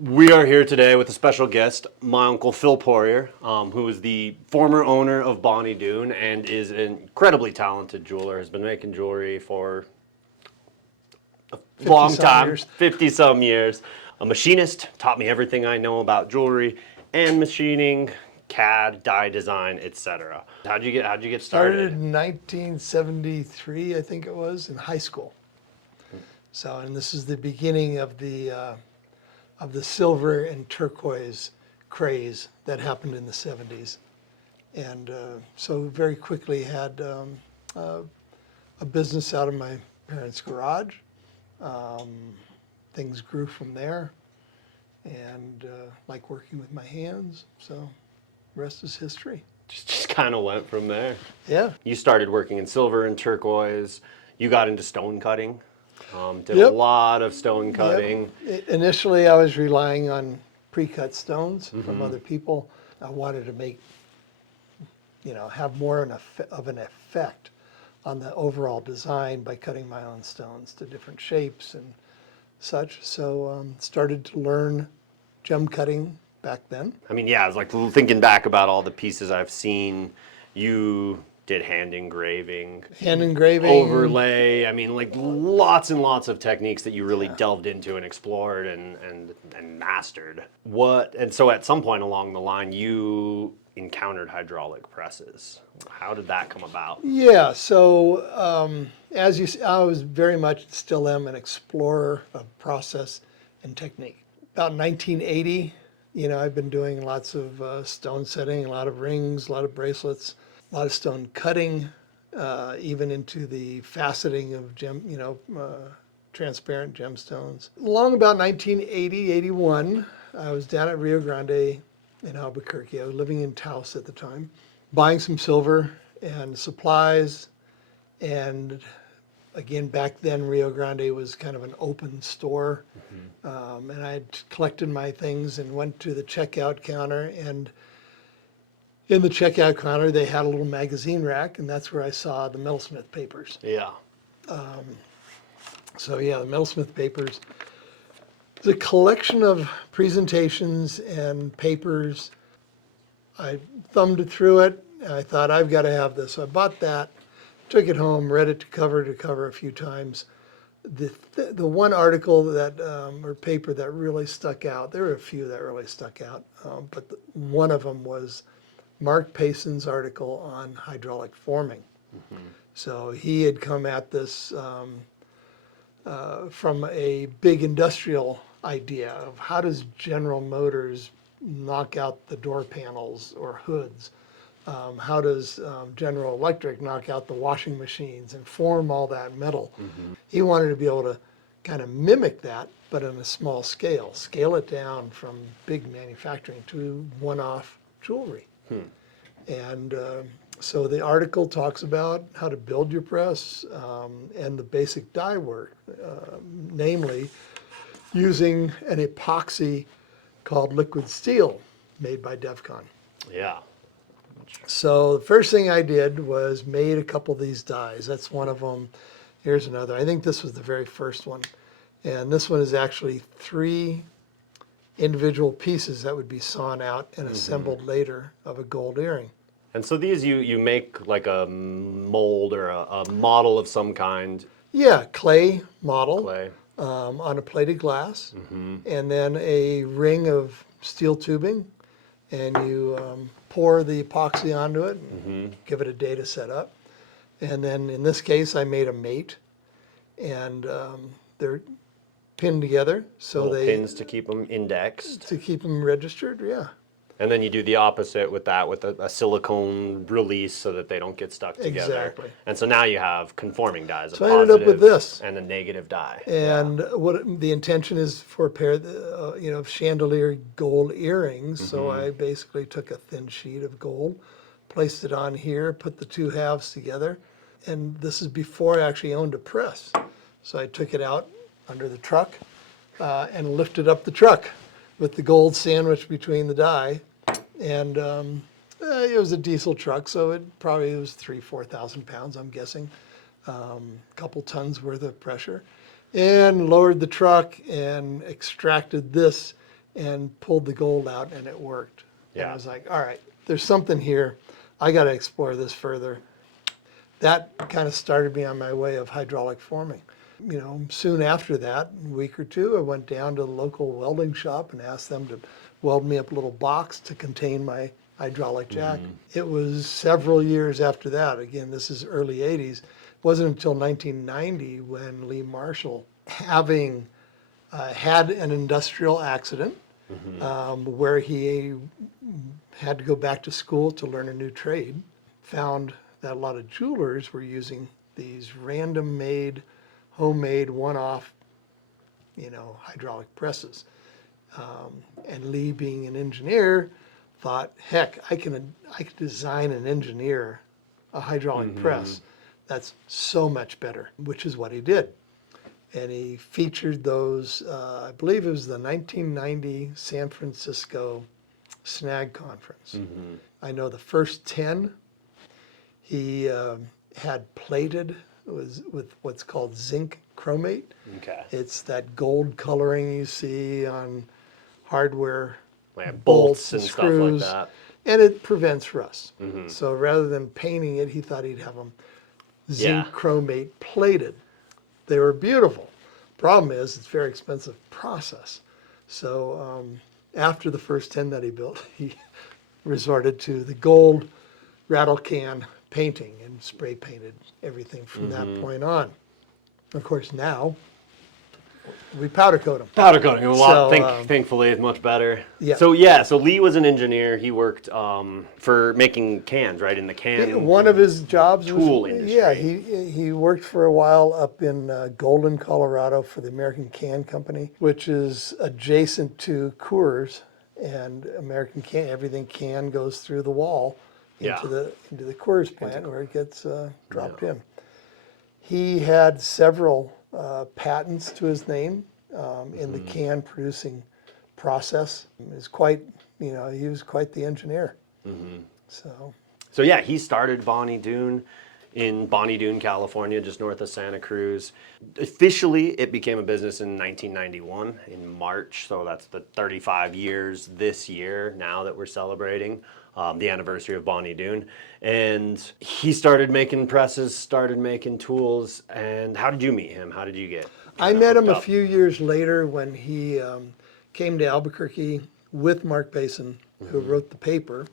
We are here today with a special guest, my uncle Phil Poirier, who is the former owner of Bonny Doon and is an incredibly talented jeweler. Has been making jewelry for a long time, 50 some years. A machinist, taught me everything I know about jewelry and machining, CAD, die design, etc. How'd you get Started started? in 1973, I think it was, in high school. So, and this is the beginning of the silver and turquoise craze that happened in the 70s. And so very quickly had a business out of my parents' garage. Things grew from there, and like working with my hands. So, rest is history. Just kind of went from there. Yeah. You started working in silver and turquoise. You got into stone cutting. Did a Yep. lot of stone cutting. Initially, I was relying on pre-cut stones from other people. I wanted to make, have more of an effect on the overall design by cutting my own stones to different shapes and such. So started to learn gem cutting back then. I mean, yeah, I was like thinking back about all the pieces I've seen. You did hand engraving, Hand engraving. overlay. I mean, like lots and lots of techniques that you really delved into and explored and mastered. And so at some point along the line, you encountered hydraulic presses. How did that come about? Yeah, so as you see, I was very much, still am, an explorer of process and technique. About 1980, I've been doing lots of stone setting, a lot of rings, a lot of bracelets, a lot of stone cutting, even into the faceting of transparent gemstones. Along about 1980, 81, I was down at Rio Grande in Albuquerque. I was living in Taos at the time, buying some silver and supplies. And again, back then, Rio Grande was kind of an open store. And I had collected my things and went to the checkout counter. And in the checkout counter, they had a little magazine rack, and that's where I saw the metalsmith papers. Yeah. So yeah, the metalsmith papers. It's a collection of presentations and papers. I thumbed through it, and I thought, I've got to have this. So I bought that, took it home, read it to cover a few times. The one article that or paper that really stuck out, there were a few that really stuck out, but one of them was Mark Payson's article on hydraulic forming. So he had come at this from a big industrial idea of how does General Motors knock out the door panels or hoods? How does General Electric knock out the washing machines and form all that metal? He wanted to be able to kind of mimic that, but on a small scale it down from big manufacturing to one-off jewelry. And so the article talks about how to build your press and the basic die work, namely using an epoxy called liquid steel made by Devcon. Yeah. So the first thing I did was made a couple of these dies. That's one of them. Here's another. I think this was the very first one. And this one is actually 3 individual pieces that would be sawn out and assembled later of a gold earring. And so these you make like a mold or a model of some kind. Yeah, clay model Clay. on a plated glass, and then a ring of steel tubing, and you pour the epoxy onto it, and give it a day to set up. And then in this case, I made a mate, and they're pinned together so Little pins to keep them indexed. to keep them registered. Yeah, And then you do the opposite with that, with a silicone release so that they don't get stuck together. Exactly. And so now you have conforming dies, So I ended up with this. and a negative die. and what the intention is for a pair of chandelier gold earrings. So I basically took a thin sheet of gold, placed it on here, put the 2 halves together, and this is before I actually owned a press. So I took it out under the truck and lifted up the truck with the gold sandwiched between the die. And it was a diesel truck, so it probably was 3,000-4,000 pounds, I'm guessing. Couple tons worth of pressure. And lowered the truck and extracted this and pulled the gold out, and it worked. And I Yeah. was like, all right, there's something here. I got to explore this further. That kind of started me on my way of hydraulic forming. Soon after that, a week or two, I went down to the local welding shop and asked them to weld me up a little box to contain my hydraulic jack. It was several years after that. Again, this is early 80s. It wasn't until 1990 when Lee Marshall, having had an industrial accident where he had to go back to school to learn a new trade, found that a lot of jewelers were using these random made, homemade, one-off, hydraulic presses. And Lee, being an engineer, thought, heck, I can design and engineer a hydraulic press that's so much better, which is what he did. And he featured those, I believe it was the 1990 San Francisco Snag Conference. I know the first 10 he had plated with what's called zinc chromate. Okay. It's that gold coloring you see on hardware, Like bolts bolts and stuff screws, like that. and it prevents rust. So rather than painting it, he thought he'd have them zinc Yeah. chromate plated. They were beautiful. Problem is, it's a very expensive process. So after the first 10 that he built, he resorted to the gold rattle can painting and spray painted everything from that point on. Of course, now we powder coat them. Powder coating a lot. So, Thankfully, it's much better. yeah. So Lee was an engineer. He worked for making cans, right? In the can. One of his jobs Tool was, industry. yeah, he worked for a while up in Golden, Colorado for the American Can Company, which is adjacent to Coors, and American Can, everything can goes through the wall into the Coors plant where it gets dropped in. He had several patents to his name in the can producing process. He was quite the engineer. So yeah, he started Bonny Doon in Bonny Doon, California, just north of Santa Cruz. Officially, it became a business in 1991 in March. So that's the 35 years this year now that we're celebrating the anniversary of Bonny Doon. And he started making presses, started making tools. And how did you meet him? How did you get? I met him a few years later when he came to Albuquerque with Mark Basin, who wrote the paper,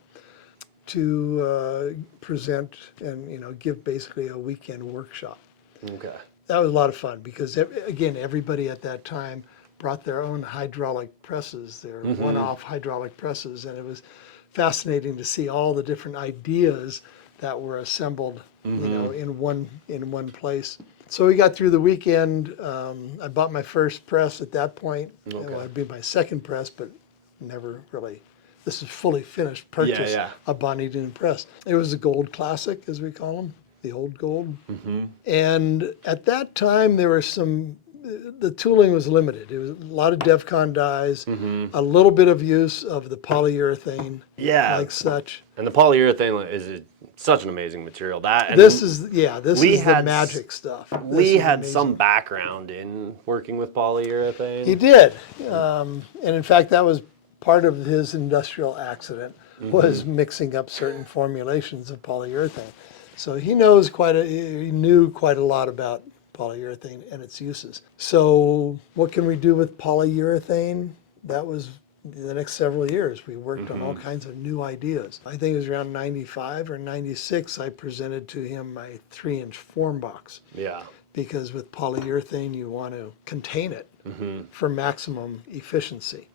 to present and give basically a weekend workshop. Okay. That was a lot of fun because again, everybody at that time brought their own hydraulic presses, their one-off hydraulic presses, and it was fascinating to see all the different ideas that were assembled, in one place. So we got through the weekend. I bought my first press at that point. Okay. It'd be my second press, but never really. This is fully finished purchase, a Bonny Doon press. It was a gold classic, as we call them, the old gold. And at that time, there were the tooling was limited. It was a lot of DEFCON dies, a little bit of use of the polyurethane, like such. And the polyurethane is such an amazing material. This is the magic stuff. Lee had some background in working with polyurethane. He did. And in fact, that was part of his industrial accident, was mixing up certain formulations of polyurethane. So he knew quite a lot about polyurethane and its uses. So what can we do with polyurethane? That was the next several years. We worked on all kinds of new ideas. I think it was around 95 or 96, I presented to him my 3-inch form box. Yeah. Because with polyurethane, you want to contain it for maximum efficiency.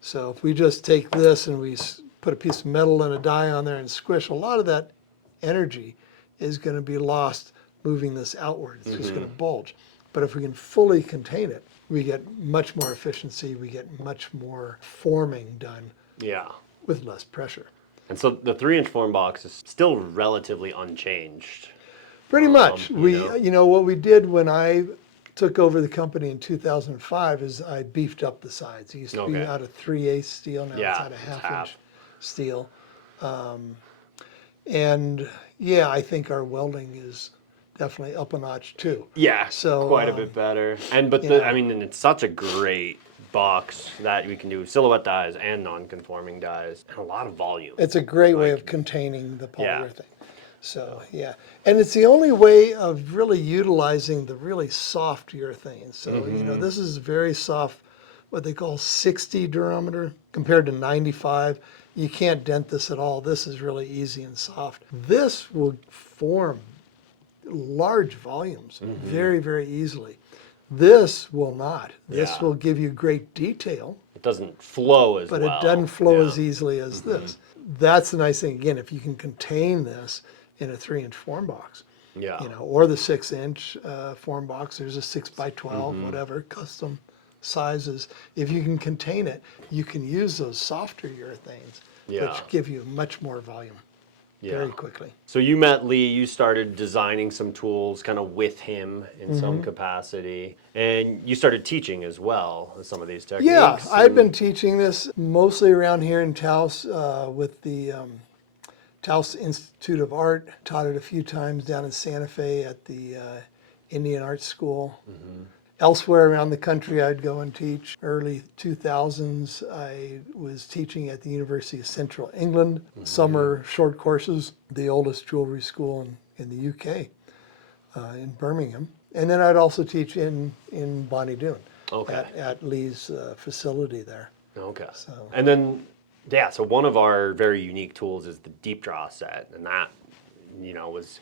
So if we just take this and we put a piece of metal and a die on there and squish, a lot of that energy is going to be lost moving this outward. It's just going to bulge. But if we can fully contain it, we get much more efficiency. We get much more forming done with less pressure. And so the 3-inch form box is still relatively unchanged. Pretty much. What we did when I took over the company in 2005 is I beefed up the sides. It used to be out of 3/8 steel, now it's out of half-inch steel. And I think our welding is definitely up a notch too. Yeah, so quite a bit better. And it's such a great box that we can do silhouette dies and non-conforming dies, and a lot of volume. It's a great way Like, of containing the yeah. polyurethane. So, yeah. And it's the only way of really utilizing the really soft urethane. So, this is very soft, what they call 60 durometer compared to 95. You can't dent this at all. This is really easy and soft. This will form large volumes very, very easily. This will not. This Yeah. will give you great detail, It doesn't flow as but well. it doesn't flow Yeah. as easily as this. That's the nice thing. Again, if you can contain this in a 3-inch form box, Yeah. or the 6-inch form box, there's a 6x12, whatever, custom sizes. If you can contain it, you can use those softer urethanes, Yeah. which give you much more volume very quickly. So you met Lee, you started designing some tools kind of with him in some capacity, and you started teaching as well some of these techniques. Yeah, I've and- been teaching this mostly around here in Taos with the Taos Institute of Art. Taught it a few times down in Santa Fe at the Indian Art School. Elsewhere around the country, I'd go and teach. Early 2000s, I was teaching at the University of Central England, summer short courses, the oldest jewelry school in the UK, in Birmingham. And then I'd also teach in Bonny Doon Okay. at Lee's facility there. Okay. So- And then, yeah, so one of our very unique tools is the deep draw set, and that, was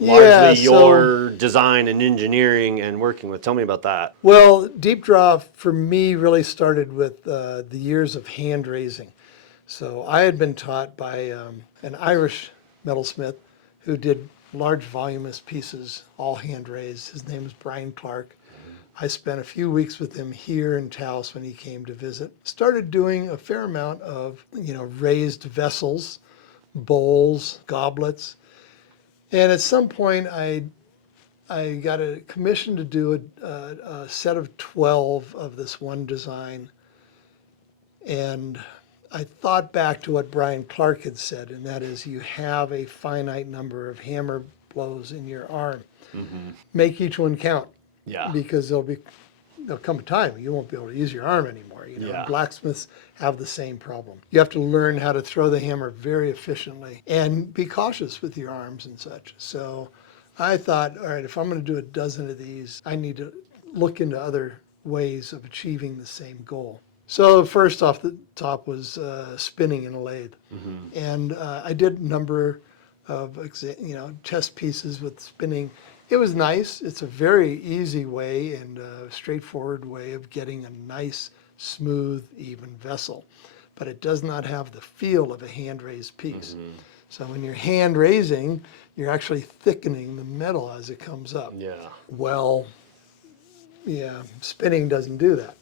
largely Yeah, your design and engineering and working with. Tell me about that. Well, deep draw for me really started with the years of hand raising. So I had been taught by an Irish metalsmith who did large voluminous pieces, all hand raised. His name is Brian Clark. I spent a few weeks with him here in Taos when he came to visit. Started doing a fair amount of, raised vessels, bowls, goblets. And at some point, I got a commission to do a set of 12 of this one design. And I thought back to what Brian Clark had said, and that is you have a finite number of hammer blows in your arm. Make each one count. Yeah. Because there'll come a time you won't be able to use your arm anymore. Yeah. Blacksmiths have the same problem. You have to learn how to throw the hammer very efficiently and be cautious with your arms and such. So I thought, all right, if I'm going to do a dozen of these, I need to look into other ways of achieving the same goal. So first off the top was spinning in a lathe. And I did a number of test pieces with spinning. It was nice. It's a very easy way and straightforward way of getting a nice, smooth, even vessel. But it does not have the feel of a hand-raised piece. So when you're hand raising, you're actually thickening the metal as it comes up. Yeah. Well, yeah, spinning doesn't do that.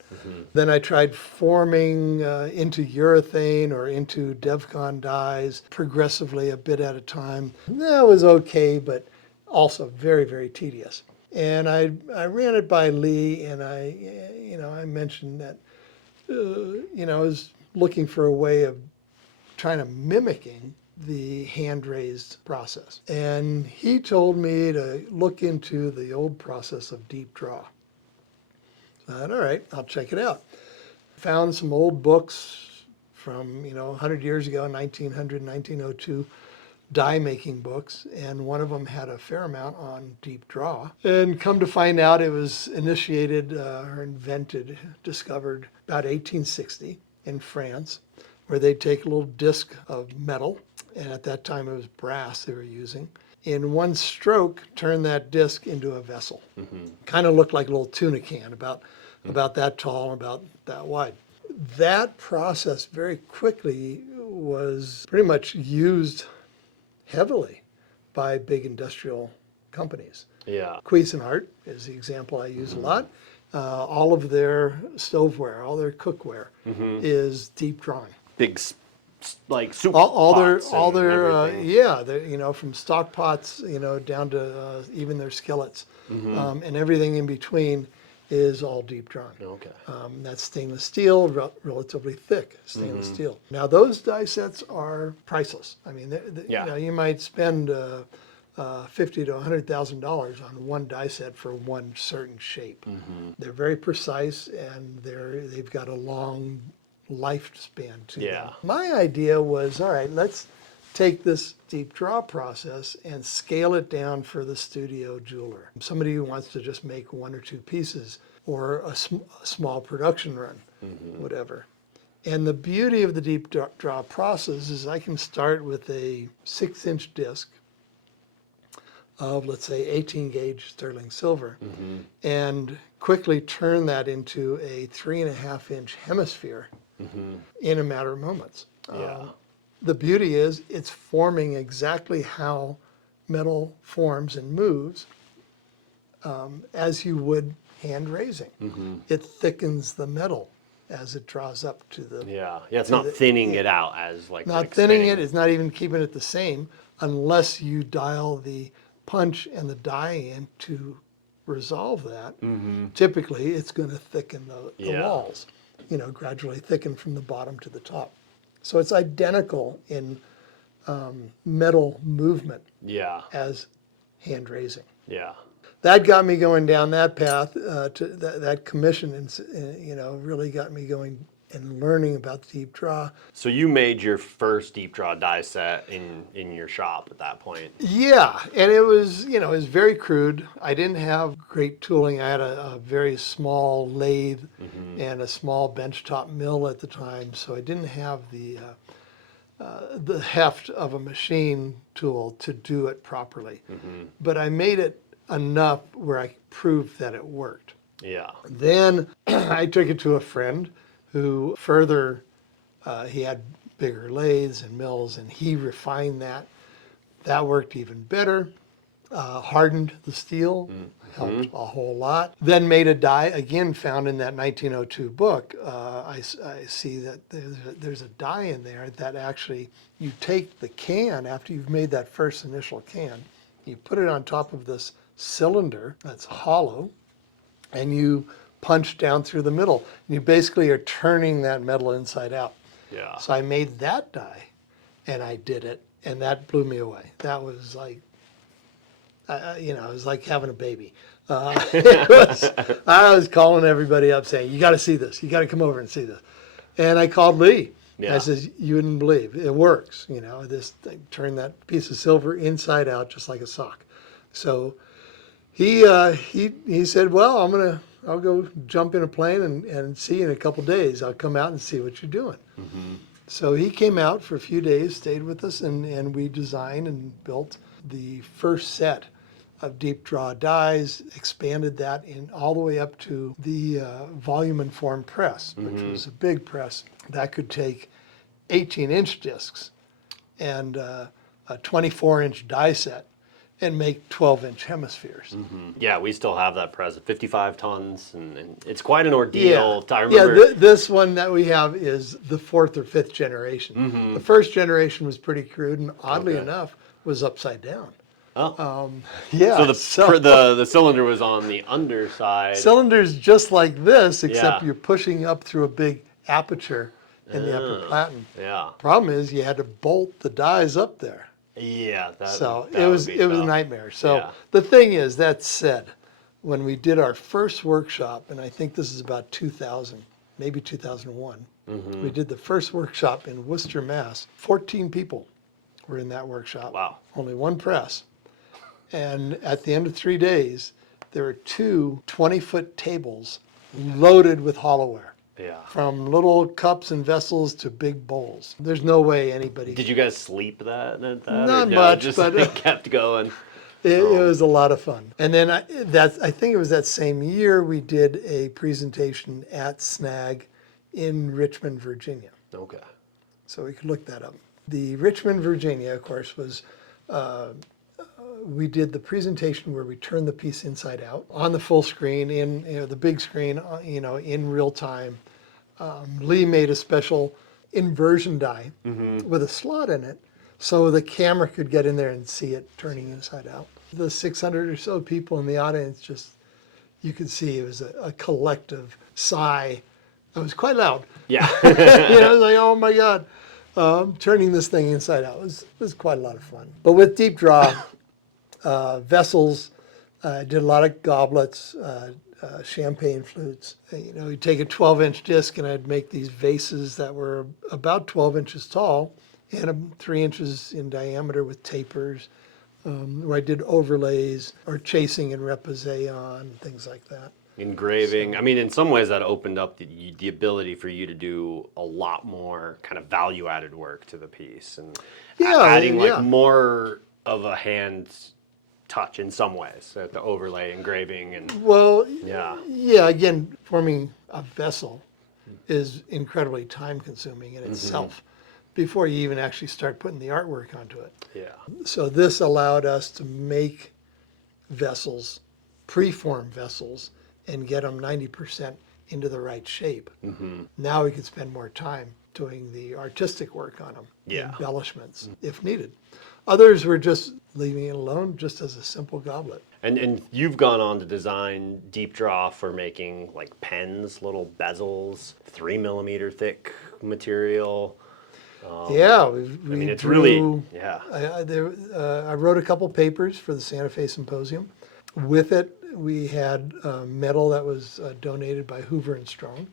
Then I tried forming into urethane or into Devcon dies progressively a bit at a time. That was okay, but also very, very tedious. And I ran it by Lee, and I mentioned that, I was looking for a way of trying to mimicking the hand-raised process. And he told me to look into the old process of deep draw. I thought, all right, I'll check it out. Found some old books from, 100 years ago, 1900, 1902, die making books, and one of them had a fair amount on deep draw. And come to find out, it was initiated or invented, discovered about 1860 in France, where they'd take a little disc of metal, and at that time it was brass they were using. In one stroke, turn that disc into a vessel. Kind of looked like a little tuna can, about that tall, about that wide. That process very quickly was pretty much used heavily by big industrial companies. Yeah. Cuisinart is the example I use a lot. All of their stoveware, all their cookware is deep drawn. Big, like soup All their, pots and everything. yeah, from stock pots, down to even their skillets, and everything in between is all deep drawn. Okay. That's stainless steel, relatively thick stainless steel. Now those die sets are priceless. I mean, Yeah. you might spend $50,000 to $100,000 on one die set for one certain shape. They're very precise, and they've got a long lifespan to them. My idea was, all right, let's take this deep draw process and scale it down for the studio jeweler. Somebody who wants to just make one or two pieces or a small production run, whatever. And the beauty of the deep draw process is I can start with a 6-inch disc of, let's say, 18 gauge sterling silver, and quickly turn that into a 3.5-inch hemisphere in a matter of moments. The beauty is it's forming exactly how metal forms and moves as you would hand raising. It thickens the metal as it draws up to the... It's not thinning it out as Not thinning it, it's not even keeping it the same unless you dial the punch and the die in to resolve that. Typically, it's going to thicken the walls, gradually thicken from the bottom to the top. So it's identical in metal movement as hand raising. That got me going down that path. That commission, and really got me going and learning about the deep draw. So you made your first deep draw die set in your shop at that point. Yeah, and it was very crude. I didn't have great tooling. I had a very small lathe and a small benchtop mill at the time, so I didn't have the heft of a machine tool to do it properly. But I made it enough where I proved that it worked. Then I took it to a friend who further, he had bigger lathes and mills, and he refined that. That worked even better, hardened the steel, helped a whole lot. Then made a die, again found in that 1902 book. I see that there's a die in there that actually, you take the can after you've made that first initial can, you put it on top of this cylinder that's hollow, and you punch down through the middle. And you basically are turning that metal inside out. So I made that die, and I did it, and that blew me away. That was like, it was like having a baby. I was calling everybody up saying, you got to see this. You got to come over and see this. And I called Lee. I says, you wouldn't believe it works. This thing, turn that piece of silver inside out just like a sock. So he said, well, I'll go jump in a plane and see you in a couple days. I'll come out and see what you're doing. So he came out for a few days, stayed with us, and we designed and built the first set of deep draw dies, expanded that in all the way up to the volume and form press, which was a big press that could take 18-inch discs and a 24-inch die set and make 12-inch hemispheres. Yeah, we still have that press at 55 tons, and it's quite an ordeal. I remember. Yeah, this one that we have is the 4th or 5th generation. The first generation was pretty crude, and oddly enough, was upside down. So the cylinder was on the underside. Cylinder's just like this, except you're pushing up through a big aperture in the upper platen. Problem is, you had to bolt the dies up there. It was a nightmare. So the thing is, that said, when we did our first workshop, and I think this is about 2000, maybe 2001, we did the first workshop in Worcester, Mass. 14 people were in that workshop. Wow. Only one press. And at the end of 3 days, there were 2 20-foot tables loaded with hollowware. From little cups and vessels to big bowls. There's no way anybody... Did you guys sleep that? Not much, but it kept going. It was a lot of fun. And then I think it was that same year we did a presentation at Snag in Richmond, Virginia. Okay. So we could look that up. The Richmond, Virginia, of course, was... we did the presentation where we turned the piece inside out on the full screen, in the big screen, in real time. Lee made a special inversion die with a slot in it, so the camera could get in there and see it turning inside out. The 600 or so people in the audience, you could see it was a collective sigh. It was quite loud. Yeah. It was like, oh my God. Turning this thing inside out was quite a lot of fun. But with deep draw, Vessels, did a lot of goblets, champagne flutes. You'd take a 12-inch disc and I'd make these vases that were about 12 inches tall and 3 inches in diameter with tapers, where I did overlays or chasing and repoussé on, things like that. Engraving. I mean, in some ways that opened up the ability for you to do a lot more kind of value added work to the piece and adding like more of a hand touch in some ways, the overlay, engraving, and Well, yeah. Again, forming a vessel is incredibly time consuming in itself before you even actually start putting the artwork onto it. Yeah. So this allowed us to make vessels, preform vessels, and get them 90% into the right shape. Now we could spend more time doing the artistic work on them, the embellishments, if needed. Others were just leaving it alone just as a simple goblet. And you've gone on to design deep draw for making like pens, little bezels, 3 millimeter thick material. Yeah, I mean, it's really, yeah. I wrote a couple papers for the Santa Fe Symposium. With it, we had metal that was donated by Hoover and Strong,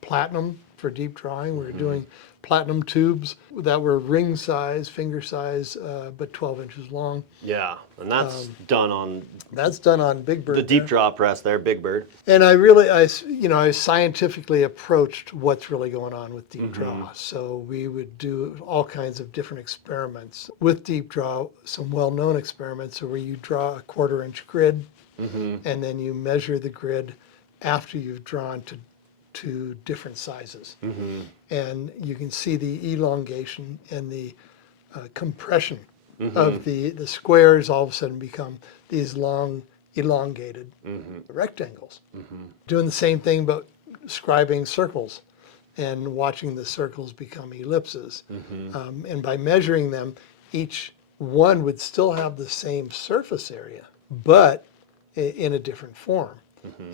platinum for deep drawing. We were doing platinum tubes that were ring size, finger size, but 12 inches long. Yeah, and that's done on Big Bird. the deep draw press there, Big Bird. And I scientifically approached what's really going on with deep draw. So we would do all kinds of different experiments with deep draw, some well-known experiments where you draw a 1/4 inch grid and then you measure the grid after you've drawn to different sizes. And you can see the elongation and the compression of the squares all of a sudden become these long elongated rectangles. Doing the same thing but scribing circles and watching the circles become ellipses. And by measuring them, each one would still have the same surface area, but in a different form.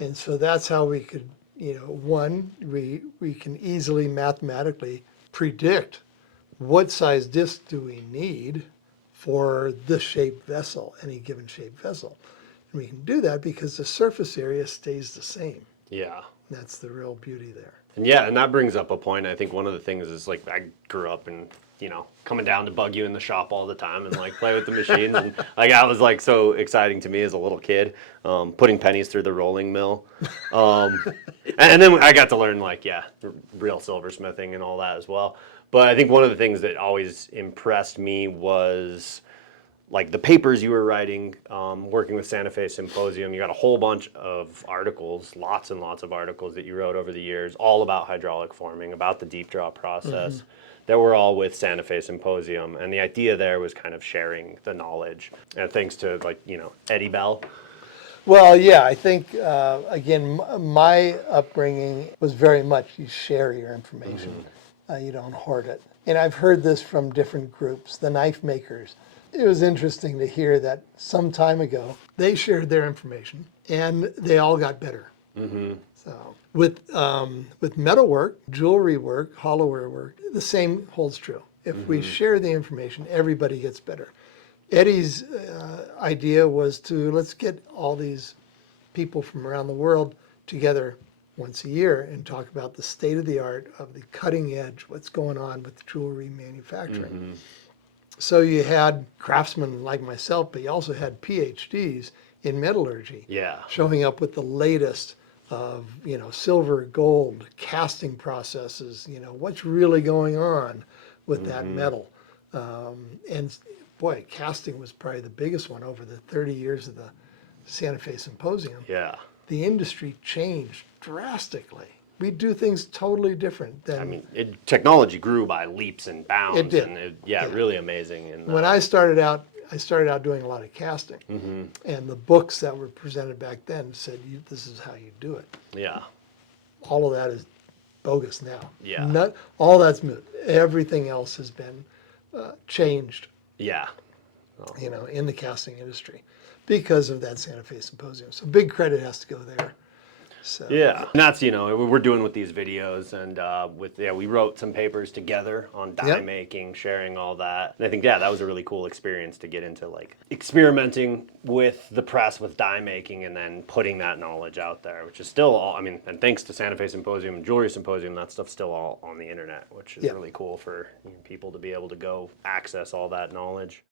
And so that's how we could, we can easily mathematically predict what size disc do we need for this shaped vessel, any given shaped vessel. And we can do that because the surface area stays the same. Yeah. That's the real beauty there. And that brings up a point. I think one of the things is like I grew up and coming down to bug you in the shop all the time and like play with the machines and like that was like so exciting to me as a little kid, putting pennies through the rolling mill, and then I got to learn real silversmithing and all that as well. But I think one of the things that always impressed me was like the papers you were writing, working with Santa Fe Symposium. You got a whole bunch of articles, lots and lots of articles that you wrote over the years, all about hydraulic forming, about the deep draw process. That were all with Santa Fe Symposium, and the idea there was kind of sharing the knowledge. And thanks to Eddie Bell. Well, yeah, I think again, my upbringing was very much you share your information, you don't hoard it. And I've heard this from different groups, the knife makers. It was interesting to hear that some time ago they shared their information and they all got better. So with metalwork, jewelry work, hollowware work, the same holds true. If we share the information, everybody gets better. Eddie's idea was let's get all these people from around the world together once a year and talk about the state of the art of the cutting edge, what's going on with jewelry manufacturing. So you had craftsmen like myself, but you also had PhDs in metallurgy showing up with the latest of silver, gold, casting processes, what's really going on with that metal. And boy, casting was probably the biggest one over the 30 years of the Santa Fe Symposium. Yeah. The industry changed drastically. We do things totally different than... I mean, technology grew by leaps and bounds. It did. And really amazing. And when I started out doing a lot of casting, and the books that were presented back then said, this is how you do it. Yeah. All of that is bogus now. Yeah. All that's moot. Everything else has been changed. Yeah. In the casting industry because of that Santa Fe Symposium. So big credit has to go there. So Yeah, and that's, you know, we're doing with these videos, and we wrote some papers together on dye Yep. making, sharing all that. And I think, yeah, that was a really cool experience to get into, like, experimenting with the press, with dye making, and then putting that knowledge out there, which is still all, I mean, and thanks to Santa Fe Symposium and Jewelry Symposium, that stuff's still all on the internet, which is Yeah. really cool for, you know, people to be able to go access all that knowledge.